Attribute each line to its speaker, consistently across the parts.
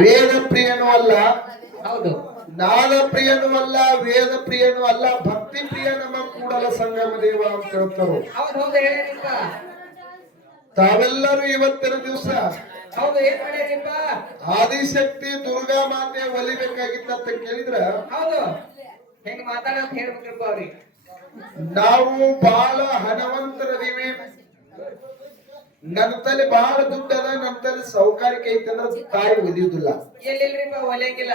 Speaker 1: ವೇದ ಪ್ರಿಯನೂ ಅಲ್ಲ.
Speaker 2: ಹೌದು.
Speaker 1: ನಾದ ಪ್ರಿಯನೂ ಅಲ್ಲ ವೇದ ಪ್ರಿಯನೂ ಅಲ್ಲ ಭಕ್ತಿ ಪ್ರಿಯ ನಮ್ಮ ಕೂಡಲ ಸಂಗಮ ದೇವ ಅಂತ ಹೇಳ್ತಾರೆ. ತಾವೆಲ್ಲರೂ ಇವತ್ತಿನ ದಿವಸ ಆದಿಶಕ್ತಿ ದುರ್ಗಾ ಮಾತೆ ಒಲಿಬೇಕಾಗಿತ್ತ ಅಂತ ಕೇಳಿದ್ರ
Speaker 2: ಹೌದು. ಹೆಂಗ್ ಮಾತಾಡೋದ್ ಅವ್ರಿಗೆ.
Speaker 1: ನಾವು ಬಹಳ ಹಣವಂತರದೀವಿ ನನ್ನ ತಲೆ ಬಹಳ ದುಡ್ಡದ ನನ್ನ ತಲೆ ಸೌಕಾರಿಕೆ ಐತಂದ್ರ ತಾಯಿ ಒಲಿಯುದಿಲ್ಲ.
Speaker 2: ಎಲ್ಲಿಲ್ರಿಪ್ಪ ಒಲೆಂಗಿಲ್ಲ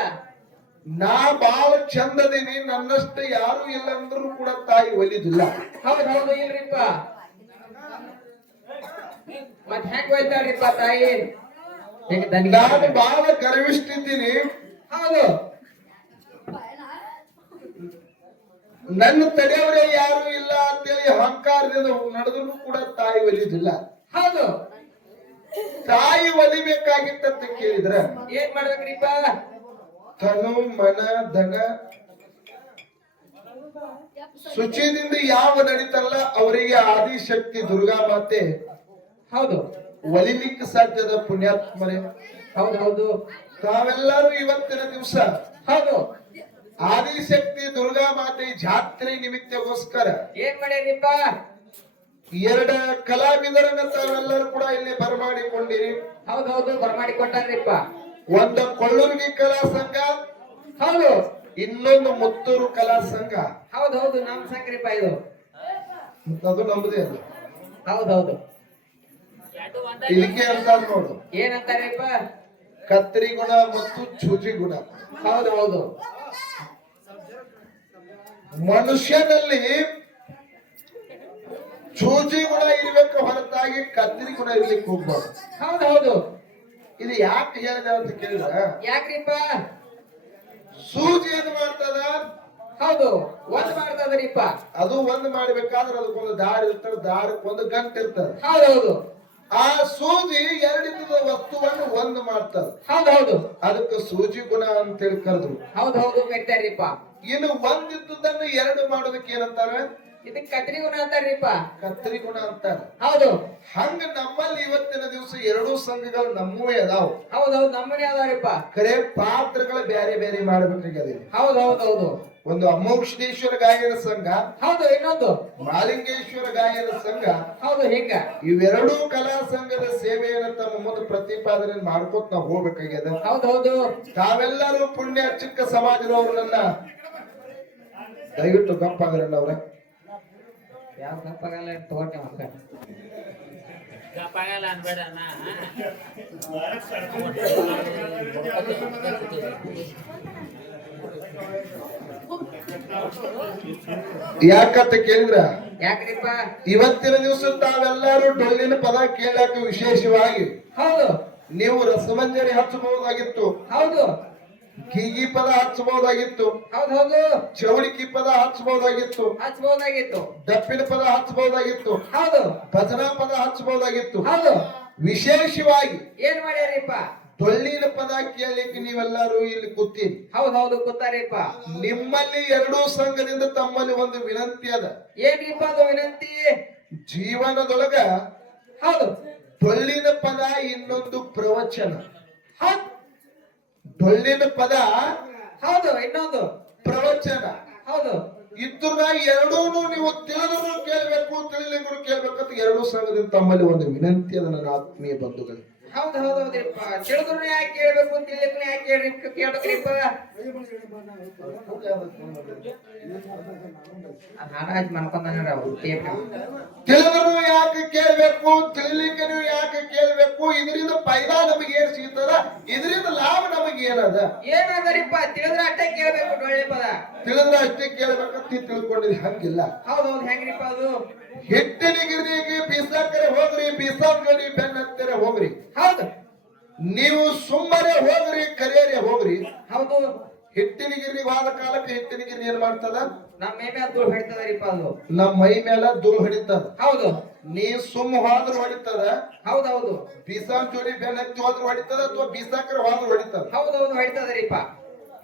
Speaker 1: ನಾ ಬಾಳ ಚಂದದೇನೆ ನನ್ನಷ್ಟು ಯಾರು ಇಲ್ಲ ಅಂದ್ರೂ ಕೂಡ ತಾಯಿ ಒಲಿದಿಲ್ಲ
Speaker 2: ಹೌದು ಹೌದು ಇಲ್ರಿಪ್ಪ ಮತ್ ಹೆಂಗ್ ಹೋಯ್ತಾಳ್ರಿಪ್ಪ ತಾಯಿ?
Speaker 1: ನಾನು ಬಹಳ ಗರ್ವಿಷ್ಟಿದ್ದೀನಿ.
Speaker 2: ಹೌದು.
Speaker 1: ನನ್ನ ತಡೆಯವರೇ ಯಾರು ಇಲ್ಲ ಅಂತೇಳಿ ಅಹಂಕಾರದಿಂದ ನಡೆದ್ರು ಕೂಡ ತಾಯಿ ಒಲಿಯುದಿಲ್ಲ.
Speaker 2: ಹೌದು.
Speaker 1: ತಾಯಿ ಒಲಿಬೇಕಾಗಿತ್ತಂತ ಕೇಳಿದ್ರ
Speaker 2: ಏನ್ ಮಾಡ್ಬೇಕ್ರಿಪ್ಪ
Speaker 1: ತನು ಮನ ಧನ ಶುಚಿದಿಂದ ಯಾವ ನಡೀತಲ್ಲ ಅವರಿಗೆ ಆದಿಶಕ್ತಿ ದುರ್ಗಾ ಮಾತೆ
Speaker 2: ಹೌದು.
Speaker 1: ಒಲಿಲಿಕ್ಕೆ ಸಾಧ್ಯದ ಪುಣ್ಯಾತ್ಮರೇ.
Speaker 2: ಹೌದು ಹೌದು.
Speaker 1: ತಾವೆಲ್ಲರೂ ಇವತ್ತಿನ ದಿವಸ
Speaker 2: ಹೌದು.
Speaker 1: ಆದಿಶಕ್ತಿ ದುರ್ಗಾ ಮಾತೆ ಜಾತ್ರೆ ನಿಮಿತ್ತಗೋಸ್ಕರ
Speaker 2: ಏನ್ ಮಾಡ್ಯಾರಿಪ್ಪ?
Speaker 1: ಎರಡ ಕಲಾವಿದರನ್ನ ತಾವೆಲ್ಲರೂ ಕೂಡ ಇಲ್ಲಿ ಬರಮಾಡಿಕೊಂಡಿರಿ.
Speaker 2: ಹೌದೌದು ಹೌದು ಬರಮಾಡಿ ಕೊಟ್ಟಾರ್ರಿಪ್ಪ
Speaker 1: ಒಂದ ಕೊಳ್ಳುರ್ಗಿ ಕಲಾ ಸಂಘ
Speaker 2: ಹೌದು.
Speaker 1: ಇನ್ನೊಂದು ಮುತ್ತೂರು ಕಲಾ ಸಂಘ.
Speaker 2: ಹೌದೌದು ಹೌದು ನಮ್ ಸಂಗ್ರಿಪ್ಪ ಇದು.
Speaker 1: ಅದು ನಮ್ದೇ ಅದು.
Speaker 2: ಹೌದೌದು. ಹೌದು
Speaker 1: ಇದಕ್ಕೆ ಅಂತ ನೋಡು.
Speaker 2: ಏನಂತಾರಪ್ಪ?
Speaker 1: ಕತ್ತರಿ ಗುಣ ಮತ್ತು ಚೂಜಿ ಗುಣ
Speaker 2: ಹೌದೌದು ಹೌದು.
Speaker 1: ಮನುಷ್ಯನಲ್ಲಿ ಚೂಜಿ ಗುಣ ಇರ್ಬೇಕು ಹೊರತಾಗಿ ಕತ್ತರಿ ಗುಣ ಇರ್ಲಿಕ್ಕೆ ಹೋಗ್ಬಾರ್ದು.
Speaker 2: ಹೌದು ಹೌದು.
Speaker 1: ಇದು ಯಾಕೆ ಹೇಳಿದೆ ಅಂತ ಕೇಳಿದ
Speaker 2: ಯಾಕ್ರಿಪ್ಪ?
Speaker 1: ಸೂಜಿ ಏನ್ ಮಾಡ್ತದ?
Speaker 2: ಹೌದು ಒಂದ್ ಮಾಡ್ತದ್ರಿಪ್ಪ.
Speaker 1: ಅದು ಒಂದ್ ಮಾಡ್ಬೇಕಾದ್ರೆ ಅದಕ್ಕೊಂದು ದಾರಿ ಇರ್ತದೆ ದಾರಕ್ಕೆ ಒಂದು ಗಂಟೆ ಇರ್ತದೆ.
Speaker 2: ಹೌದು ಹೌದು.
Speaker 1: ಆ ಸೂಜಿ ಎರಡಿದ್ದದ ವಸ್ತುವನ್ನು ಒಂದು ಮಾಡ್ತದ.
Speaker 2: ಹೌದು ಹೌದು.
Speaker 1: ಅದಕ್ಕೆ ಸೂಜಿ ಗುಣ ಅಂತೇಳಿ ಕರೆದ್ರು.
Speaker 2: ಹೌದು ಹೌದು ಕರಿತಾರ್ರಿಪ್ಪ
Speaker 1: ಇನ್ನು ಒಂದಿದ್ದುದನ್ನು ಎರಡು ಮಾಡೋದಕ್ಕೆ ಏನಂತಾರ?
Speaker 2: ಇದಕ್ ಕತ್ರಿ ಗುಣ ಅಂತಾರೀಪ
Speaker 1: ಕತ್ತರಿ ಗುಣ ಅಂತಾರ.
Speaker 2: ಹೌದು.
Speaker 1: ಹಂಗ ನಮ್ಮಲ್ಲಿ ಇವತ್ತಿನ ದಿವಸ ಎರಡೂ ಸಂಘಗಳು ನಮ್ಮವೇ ಅದಾವ.
Speaker 2: ಹೌದು ಹೌದು ನಮ್ಮನೆ ಅದಾವ್ರಿಪ್ಪ
Speaker 1: ಕರೆ ಪಾತ್ರಗಳ ಬೇರೆ ಬೇರೆ ಮಾಡ್ಬೇಕಾಗ್ಯದ
Speaker 2: ಹೌದು ಹೌದು ಹೌದು.
Speaker 1: ಒಂದು ಅಮೋಕ್ಷೇಶ್ವರ ಗಾಯನ ಸಂಘ
Speaker 2: ಹೌದು ಇನ್ನೊಂದು.
Speaker 1: ಮಾಲಿಂಗೇಶ್ವರ ಗಾಯನ ಸಂಘ
Speaker 2: ಹೌದು ಹಿಂಗ.
Speaker 1: ಇವೆರಡೂ ಕಲಾ ಸಂಘದ ಸೇವೆಯನ್ನು ತಮ್ಮ ಮುಂದೆ ಪ್ರತಿಪಾದನೆ ಮಾಡ್ಕೋತ ನಾವು ಹೋಗ್ಬೇಕಾಗ್ಯದ.
Speaker 2: ಹೌದು ಹೌದು.
Speaker 1: ತಾವೆಲ್ಲರೂ ಪುಣ್ಯ ಚಿಕ್ಕ ಸಮಾಜದವರು ನನ್ನ. ದಯವಿಟ್ಟು ಗಪ್ಪಾಗ್ರಣ್ಣ ಅವ್ರೆ.
Speaker 2: ಯಾವ ಕೇಂದ್ರ ತಗೊಂಡೆ ಮಕ್ಕ.
Speaker 3: ಗಪ್ಪಾಗಲ್ಲ ಅನ್ಬೇಡ
Speaker 1: ಯಾಕಂತ ಕೇಳಿದ್ರ
Speaker 2: ಯಾಕ್ರಿಪ್ಪ?
Speaker 1: ಇವತ್ತಿನ ದಿವಸ ತಾವೆಲ್ಲರೂ ಡೊಳ್ಳಿನ ಪದ ಕೇಳಕ್ಕೆ ವಿಶೇಷವಾಗಿ.
Speaker 2: ಹೌದು.
Speaker 1: ನೀವು ರಸಮಂಜರಿ ಹಚ್ಚಬಹುದಾಗಿತ್ತು.
Speaker 2: ಹೌದು.
Speaker 1: ಗೀಗಿ ಪದ ಹಚ್ಚಬಹುದಾಗಿತ್ತು
Speaker 2: ಹೌದೌದು ಹೌದು.
Speaker 1: ಚೌಡಿಕಿ ಪದ ಹಚ್ಚಬಹುದಾಗಿತ್ತು
Speaker 2: ಹಚ್ಚಬಹುದಾಗಿತ್ತು
Speaker 1: ಡಪ್ಪಿನ ಪದ ಹಚ್ಚಬಹುದಾಗಿತ್ತು
Speaker 2: ಹೌದು.
Speaker 1: ಭಜನಾ ಪದ ಹಚ್ಚಬಹುದಾಗಿತ್ತು
Speaker 2: ಹೌದು.
Speaker 1: ವಿಶೇಷವಾಗಿ
Speaker 2: ಏನ್ ಮಾಡ್ಯಾರಿಪ್ಪ?
Speaker 1: ಡೊಳ್ಳಿನ ಪದ ಕೇಳಲಿಕ್ಕೆ ನೀವೆಲ್ಲರೂ ಇಲ್ಲಿ ಕೂತೀರಿ
Speaker 2: ಹೌದೌದು ಹೌದು ಕೂತಾರಿಪ್ಪ.
Speaker 1: ನಿಮ್ಮಲ್ಲಿ ಎರಡೂ ಸಂಘದಿಂದ ತಮ್ಮಲ್ಲಿ ಒಂದು ವಿನಂತಿ ಅದ.
Speaker 2: ಏನಿಪ್ಪ ಅದು ವಿನಂತಿ?
Speaker 1: ಜೀವನದೊಳಗ
Speaker 2: ಹೌದು.
Speaker 1: ಡೊಳ್ಳಿನ ಪದ ಇನ್ನೊಂದು ಪ್ರವಚನ.
Speaker 2: ಹೌದು.
Speaker 1: ಡೊಳ್ಳಿನ ಪದ
Speaker 2: ಹೌದು ಇನ್ನೊಂದು.
Speaker 1: ಪ್ರವಚನ.
Speaker 2: ಹೌದು.
Speaker 1: ಇದ್ರ ಎರಡೂ ನೀವು ತಿಳಿದ್ರು ಕೇಳ್ಬೇಕು ತಿಳಿಲಿಗಳು ಕೇಳ್ಬೇಕಂತ ಎರಡೂ ಸಂಘದಿಂದ ತಮ್ಮಲ್ಲಿ ಒಂದು ವಿನಂತಿ ಅದನ್ನ ಆತ್ಮೀಯ ಬಂಧುಗಳೇ.
Speaker 2: ಹೌದು ಹೌದು ಹೌದ್ರಿಪ್ಪ ತಿಳಿದ್ರು ಯಾಕೆ ಕೇಳ್ಬೇಕು ತಿಳಿಲಿಕ್ಕೂ ಯಾಕೆ ಕೇಳ್ರಿ? ಕೇಳ್ಬೇಕ್ರಿಪ್ಪ ನಾರಾಜ್ ಮಾಡ್ಕೊಂಡ
Speaker 1: ತಿಳಿದ್ರು ಯಾಕೆ ಕೇಳ್ಬೇಕು ತಿಳಿಲಿಕ್ಕೆ ನೀವು ಯಾಕೆ ಕೇಳ್ಬೇಕು? ಇದರಿಂದ ಫೈದಾ ನಮಗೆ ಏನ್ ಸಿಗ್ತದ? ಇದರಿಂದ ಲಾಭ ನಮಗೆ ಏನದ?
Speaker 2: ಏನದರಿಪ್ಪ? ತಿಳಿದ್ರೆ ಅಷ್ಟೇ ಕೇಳ್ಬೇಕು ಒಳ್ಳೆ ಪದ.
Speaker 1: ತಿಳಿದ್ರೆ ಅಷ್ಟೇ ಕೇಳ್ಬೇಕಂತ ತಿಳ್ಕೊಂಡಿದ್ ಹಂಗಿಲ್ಲ.
Speaker 2: ಹೌದೌದು ಹೌದು ಹೆಂಗ್ರಿಪ್ಪ ಅದು?
Speaker 1: ಹಿಟ್ಟಿನ ಗಿರಿಗೆ ಬೀಸಾಕರೆ ಹೋಗ್ರಿ ಬೀಸಾಕರಿ ಬೆನ್ನ ಹತ್ತಿರ ಹೋಗ್ರಿ.
Speaker 2: ಹೌದು.
Speaker 1: ನೀವು ಸುಮ್ಮನೆ ಹೋಗ್ರಿ ಕರಿಯರಿ ಹೋಗ್ರಿ.
Speaker 2: ಹೌದು.
Speaker 1: ಹಿಟ್ಟಿನ ವಾದ ಹೋದ ಕಾಲಕ್ಕೆ ಹಿಟ್ಟಿನ ಗಿರಿ ಏನ್ ಮಾಡ್ತದ?
Speaker 2: ನಮ್ಮ ಮೈ ಮೇಲೆ ಅದು ಹೇಳ್ತದರಿಪ್ಪ ಅದು.
Speaker 1: ನಮ್ಮ ಮೈ ಮೇಲೆ ಧೂಳು ಹೊಡಿತದ.
Speaker 2: ಹೌದು.
Speaker 1: ನೀ ಸುಮ್ಮ ಹೋದ್ರು ಹೊಡಿತದ?
Speaker 2: ಹೌದೌದು. ಹೌದು
Speaker 1: ಬೀಸಾನ್ ಜೋಡಿ ಬೆನ್ನ ಹತ್ತಿ ಹೋದ್ರ ಹೊಡಿತದ ಅಥವಾ ಬೀಸಾಕರೆ ಹೋದ್ರು ಹೊಡಿತದ?
Speaker 2: ಹೌದು ಹೊಡಿತದರಿಪ್ಪ.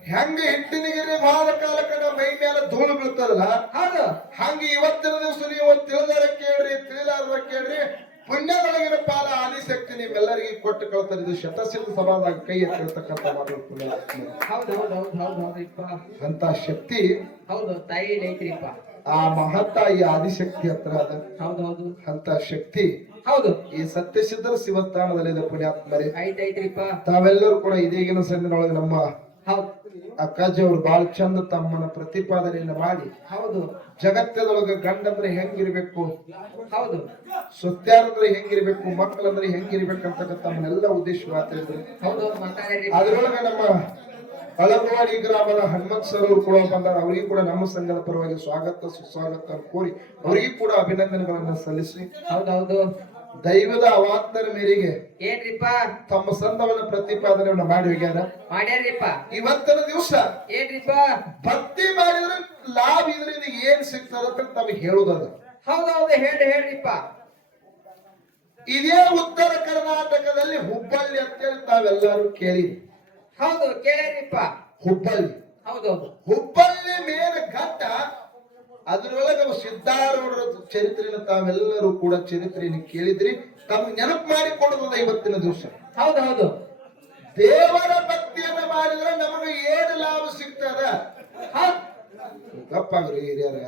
Speaker 1: ಹೆಂಗ ಹಿಟ್ಟಿನ ಗಿರಿ ಹೋದ ಕಾಲಕ್ಕೆ ನಮ್ಮ ಮೈ ಮೇಲೆ ಧೂಳು ಬೀಳ್ತದಲ್ಲ?
Speaker 2: ಹೌದು.
Speaker 1: ಹಂಗ ಇವತ್ತಿನ ದಿವಸ ನೀವು ತಿಳಿದಾರ ಕೇಳ್ರಿ ತಿಳಿದಾರ ಕೇಳ್ರಿ. ಪುಣ್ಯದೊಳಗಿನ ಪಾಲ ಆದಿಶಕ್ತಿ ನಿಮ್ಮೆಲ್ಲರಿಗೆ ಕೊಟ್ಟು ಕಳ್ತಾರೆ. ಇದು ಶತಸಿದ್ಧ ಸಭಾದಾಗ ಕೈ ಎತ್ತಿರ್ತಕ್ಕಂಥ ಮಾತು ಪುಣ್ಯಾತ್ಮ
Speaker 2: ಹೌದು ಹೌದು ಹೌದು ಹೌದು ಹೌದ್ರಿಪ್ಪ
Speaker 1: ಅಂತ ಶಕ್ತಿ
Speaker 2: ಹೌದು ತಾಯಿ ಐತ್ರಿಪ್ಪ
Speaker 1: ಆ ಮಹತ್ತಾಯಿ ಆದಿಶಕ್ತಿ ಹತ್ರ ಅದ.
Speaker 2: ಹೌದು ಹೌದು.
Speaker 1: ಅಂತ ಶಕ್ತಿ
Speaker 2: ಹೌದು.
Speaker 1: ಈ ಸತ್ಯಸಿದ್ಧರ ಶಿವಸ್ಥಾನದಲ್ಲಿದೆ ಪುಣ್ಯಾತ್ಮರೇ.
Speaker 2: ಪುಣ್ಯಾತ್ಮರಿ
Speaker 1: ತಾವೆಲ್ಲರೂ ಕೂಡ ಇದೀಗಿನ ಸಂದಿನೊಳಗೆ ನಮ್ಮ ಅಕ್ಕಾಜಿ ಅವರು ಬಹಳ ಚಂದ ತಮ್ಮನ ಪ್ರತಿಪಾದನೆಯನ್ನ ಮಾಡಿ.
Speaker 2: ಹೌದು.
Speaker 1: ಜಗತ್ತದೊಳಗ ಗಂಡಂದ್ರೆ ಹೆಂಗಿರ್ಬೇಕು?
Speaker 2: ಹೌದು.
Speaker 1: ಸುತ್ತಾರಂದ್ರೆ ಹೆಂಗಿರ್ಬೇಕು? ಮಕ್ಕಳಂದ್ರೆ ಹೆಂಗಿರ್ಬೇಕು ಅಂತಕ್ಕಂಥ ತಮ್ಮನೆಲ್ಲ ಉದ್ದೇಶ ಮಾತಾಡಿದ್ರು ಅದ್ರೊಳಗೆ ನಮ್ಮ ಹಳಗವಾಡಿ ಗ್ರಾಮದ ಹನುಮಂತ ಸರ್ ಅವರು ಕೂಡ ಬಂದಾರ. ಅವರಿಗೂ ಕೂಡ ನಮ್ಮ ಸಂಘದ ಪರವಾಗಿ ಸ್ವಾಗತ ಸುಸ್ವಾಗತ ಕೋರಿ ಅವರಿಗೂ ಕೂಡ ಅಭಿನಂದನೆಗಳನ್ನ ಸಲ್ಲಿಸಿ
Speaker 2: ಹೌದೌದು ಹೌದು.
Speaker 1: ದೈವದ ಅವಾತ್ತರ ಮೇರೆಗೆ
Speaker 2: ಏನ್ರಿಪ್ಪ?
Speaker 1: ತಮ್ಮ ಸಂಘವನ್ನ ಪ್ರತಿಪಾದನೆಯನ್ನ ಮಾಡಿ ಹೋಗ್ಯಾರ.
Speaker 2: ಮಾಡ್ಯಾರಿಪ್ಪ
Speaker 1: ಇವತ್ತಿನ ದಿವಸ
Speaker 2: ಏನ್ರಿಪ್ಪ?
Speaker 1: ಭಕ್ತಿ ಮಾಡಿದ್ರೆ ಲಾಭ ಇದರಿಂದ ಏನ್ ಸಿಗ್ತದ ಅಂತ ತಮಗೆ ಹೇಳುದದ
Speaker 2: ಹೌದೌದು ಹೇಳಿ ಹೇಳ್ರಿ ಹೇಳ್ರಿಪ್ಪ.
Speaker 1: ಇದೇ ಉತ್ತರ ಕರ್ನಾಟಕದಲ್ಲಿ ಹುಬ್ಬಳ್ಳಿ ಅಂತೇಳಿ ತಾವೆಲ್ಲರೂ ಕೇಳಿ.
Speaker 2: ಹೌದು ಕೇಳಿರಿಪ್ಪ
Speaker 1: ಹುಬ್ಬಳ್ಳಿ.
Speaker 2: ಹೌದೌದು. ಹೌದು
Speaker 1: ಹುಬ್ಬಳ್ಳಿ ಮೇಲ ಘಟ್ಟ ಅದ್ರೊಳಗೆ ಸಿದ್ಧಾರೂಢರ ಚರಿತ್ರೆಯನ್ನು ತಾವೆಲ್ಲರೂ ಕೂಡ ಚರಿತ್ರೆಯನ್ನು ಕೇಳಿದ್ರಿ. ತಮ್ಗೆ ನೆನಪು ಮಾಡಿಕೊಡುವುದ ಇವತ್ತಿನ ದಿವಸ.
Speaker 2: ಹೌದು ಹೌದು.
Speaker 1: ದೇವರ ಭಕ್ತಿಯನ್ನು ಮಾಡಿದ್ರೆ ನಮಗೆ ಏನು ಲಾಭ ಸಿಗ್ತದ?
Speaker 2: ಹೌದು.
Speaker 1: ಗಪ್ಪಾಗ್ರಿ ಹಿರಿಯರ.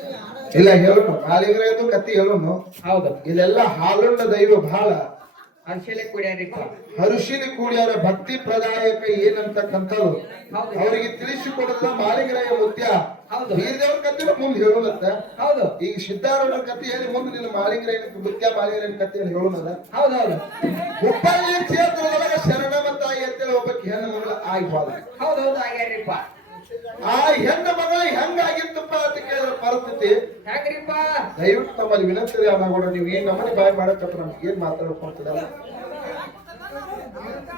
Speaker 1: ಇಲ್ಲ ಹೇಳು ಮಾಲಿಗ್ರಹದ್ದು ಕತ್ತಿ ಹೇಳೋನು
Speaker 2: ಹೌದು.
Speaker 1: ಇಲ್ಲೆಲ್ಲ ಹಾಲುಂಡ ದೈವ ಬಹಳ
Speaker 2: ಕೂಡಿಯಾರ
Speaker 1: ಹರುಷಿಲಿ ಕೂಡಿಯವರ ಭಕ್ತಿ ಪ್ರದಾಯಕ ಏನಂತಕ್ಕಂಥದ್ದು
Speaker 2: ಹೌದು.
Speaker 1: ಅವರಿಗೆ ತಿಳಿಸಿಕೊಡುತ್ತ ಮಾಲಿಗ್ರಹ ಮುತ್ಯ.
Speaker 2: ಹೌದು.
Speaker 1: ಬೀರದೇವ್ರ ಕತ್ತಿನ ಮುಂದೆ ಹೇಳೋದತ್ತ.
Speaker 2: ಹೌದು.
Speaker 1: ಈಗ ಸಿದ್ಧಾರೂಢ ಕಥೆ ಹೇಳಿ ಮುಂದೆ ನಿನ್ನ ಮಾಲಿಗ್ರಹ ಮುತ್ಯ ಮಾಲಿಗ್ರಹ ಕಥೆ ಹೇಳಿ
Speaker 2: ಹೌದು ಹೌದೌದು
Speaker 1: ಹುಬ್ಬಳ್ಳಿ ಕ್ಷೇತ್ರದೊಳಗೆ ಶರಣ ತಾಯಿ ಅಂತೇಳಿ ಒಬ್ಬಕ್ಕೆ ಹೆಣ್ಣು ಮಗಳ ಆಗಿ ಹೋದ.
Speaker 2: ಹೌದು ಹೌದು ಆಗ್ಯಾರಿಪ್ಪ
Speaker 1: ಆ ಹೆಣ್ಣ ಮಗಳ ಹೆಂಗಾಗಿತ್ತಪ್ಪ ಅಂತ ಕೇಳಿದ ಪರಿಸ್ಥಿತಿ.
Speaker 2: ಹೆಂಗ್ರಿಪ್ಪ
Speaker 1: ದಯವಿಟ್ಟು ತಮ್ಮಲ್ಲಿ ವಿನಂತಿ ಅನ್ನಾಗೋಡ ನೀವು ಏನ್ ನಮ್ಮನೆ ಬಾಯಿ ಮಾಡಕ್ಕಪ್ಪ ನಮ್ಗೆ ಏನ್ ಮಾತಾಡಕ್ ಹೋಗ್ತದಲ್ಲ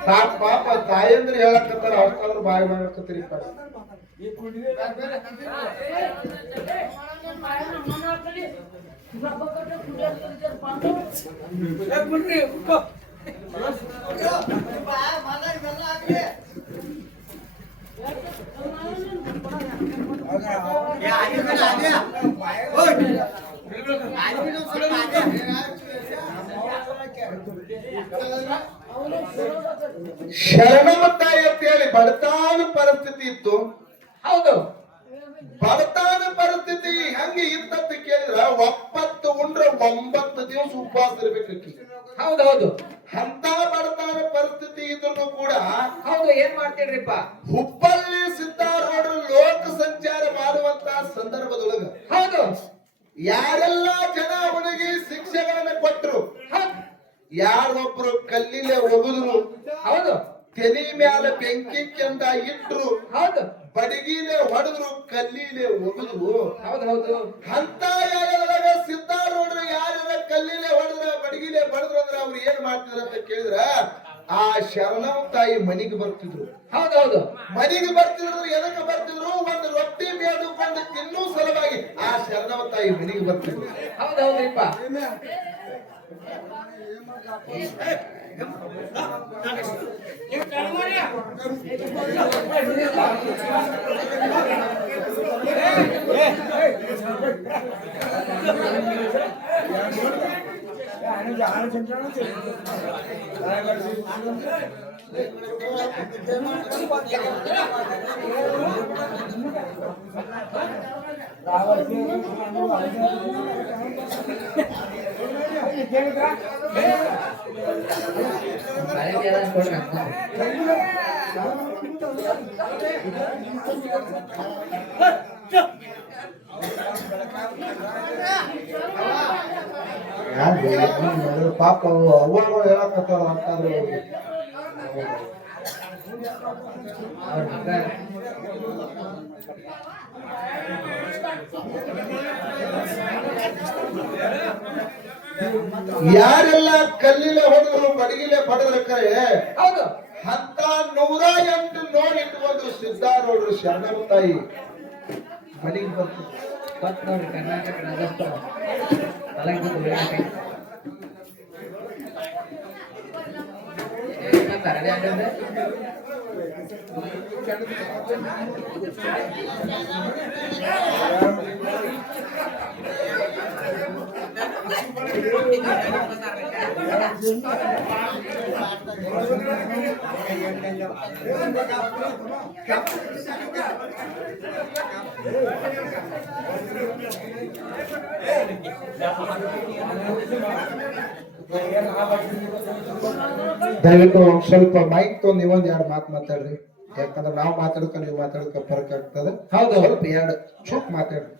Speaker 1: ಸಾಕ್ ಪಾಪ ತಾಯಿ ಅಂದ್ರೆ ಹೇಳಕತ್ತಾರ ಅಷ್ಟಾದ್ರೂ ಬಾಯ್ ಮಾಡಕತ್ತೀರಿಪ್ಪ
Speaker 3: ಬಾಯನ್ನ ಮಣ್ಣ ಹಾಕ್ಲಿ ಗಬ್ಬಗಡ್ಡೆ ಕುಡಿಯೋದ್
Speaker 1: ತಾಯಿ ಅಂತ ಹೇಳಿ ಬಡತಾನ ಪರಿಸ್ಥಿತಿ ಇತ್ತು.
Speaker 2: ಹೌದು.
Speaker 1: ಬಡತಾನ ಪರಿಸ್ಥಿತಿ ಹಂಗೆ ಇತ್ತಂತ ಕೇಳಿದ್ರ ಒಪ್ಪತ್ತು ಉಂಡ್ರ ಒಂಬತ್ತು ದಿವಸ ಉಪವಾಸ ಇರ್ಬೇಕಿ
Speaker 2: ಹೌದೌದು ಹೌದು.
Speaker 1: ಅಂತ ಬಡತನ ಪರಿಸ್ಥಿತಿ ಇದ್ರು ಕೂಡ
Speaker 2: ಹೌದು ಏನ್ ಮಾಡ್ತೀರಿಪ್ಪ
Speaker 1: ಹುಬ್ಬಳ್ಳಿ ಸಿದ್ದಾರೂಢರು ಲೋಕ ಸಂಚಾರ ಮಾಡುವಂತ ಸಂದರ್ಭದೊಳಗ
Speaker 2: ಹೌದು.
Speaker 1: ಯಾರೆಲ್ಲ ಜನ ಅವನಿಗೆ ಶಿಕ್ಷೆಗಳನ್ನ ಕೊಟ್ಟರು ಯಾರೊಬ್ರು ಕಲ್ಲಿಲೆ ಒಗದ್ರು?
Speaker 2: ಹೌದು.
Speaker 1: ತೆಲಿ ಮ್ಯಾಲ ಬೆಂಕಿ ಕೆಂದ ಇಟ್ರು?
Speaker 2: ಹೌದು.
Speaker 1: ಬಡಗಿಲೆ ಹೊಡೆದ್ರು ಕಲ್ಲಿಲೆ ಒಗದ್ರು?
Speaker 2: ಹೌದು ಹೌದು.
Speaker 1: ಅಂತ ಯಾರೊಳಗ ಸಿದ್ದಾರೂಢರು ಯಾರ್ಯಾರ ಕಲ್ಲಿಲೆ ಹೊಡೆದ್ರ ಬಡಗಿಲೆ ಬಡದ್ರು ಅಂದ್ರೆ ಅವ್ರು ಏನ್ ಮಾಡ್ತಿದ್ರ ಅಂತ ಕೇಳಿದ್ರ ಆ ಶರಣವ ತಾಯಿ ಮನೆಗೆ ಬರ್ತಿದ್ರು
Speaker 2: ಹೌದೌದು ಹೌದು
Speaker 1: ಮನೆಗೆ ಬರ್ತಿದ್ರು ಎದಕ್ಕೆ ಬರ್ತಿದ್ರು ಒಂದು ರೊಟ್ಟಿ ಬೇಡುಕೊಂಡು ತಿನ್ನೋ ಸಲುವಾಗಿ ಆ ಶರಣವ ತಾಯಿ ಮನೆಗೆ ಬರ್ತಿದ್ರು
Speaker 2: ಹೌದು ಹೌದ್ರಿಪ್ಪ ఆయన ఆయన
Speaker 1: తింటాను రావాలి ಪಾಪ ಅವ್ವಗಳು ಅಂತಾದ್ರು
Speaker 2: ಮಗ
Speaker 1: ಯಾರೆಲ್ಲ ಕಲ್ಲಿಲೆ ಹೊಡೆದ್ರು ಬಡಗಿಲೆ ಪಡೆದ್ರೆ
Speaker 2: ಹೌದು.
Speaker 1: ಅಂತ ನೂರ ಎಂಟು ನೋಡಿ ಇಟ್ಕೊಂಡು ಸಿದ್ಧಾರೂಢರು ಶರಣಮ್ಮ ತಾಯಿ. ಮನೆಗೆ ಬರ್ತಾರೆ
Speaker 2: ಗೊತ್ತು ನೋಡ್ರಿ ಕರ್ನಾಟಕ ರಾಜ್ಯೋತ್ಸವ ತಲೆಗೆ ಬಿದ್ದು ಬೀಳಕ್ಕೆ. ಏ, ಇವತ್ತ ready ಆಗಿದ್ರೆ?
Speaker 1: ದಯವಿಟ್ಟು ಸ್ವಲ್ಪ ಮೈಕ್ ತೊಗೊಂಡು ನೀವೊಂದ್ ಎರಡು ಮಾತು ಮಾತಾಡ್ರಿ. ಯಾಕಂದ್ರೆ ನಾವು ಮಾತಾಡ್ಕ ನೀವು ಮಾತಾಡ್ಕ ಫರ್ಕ್ ಆಗ್ತದೆ.
Speaker 2: ಹೌದು.
Speaker 1: ಸ್ವಲ್ಪ ಎರಡು ಚೂಪ್ ಮಾತಾಡ್ರಿ.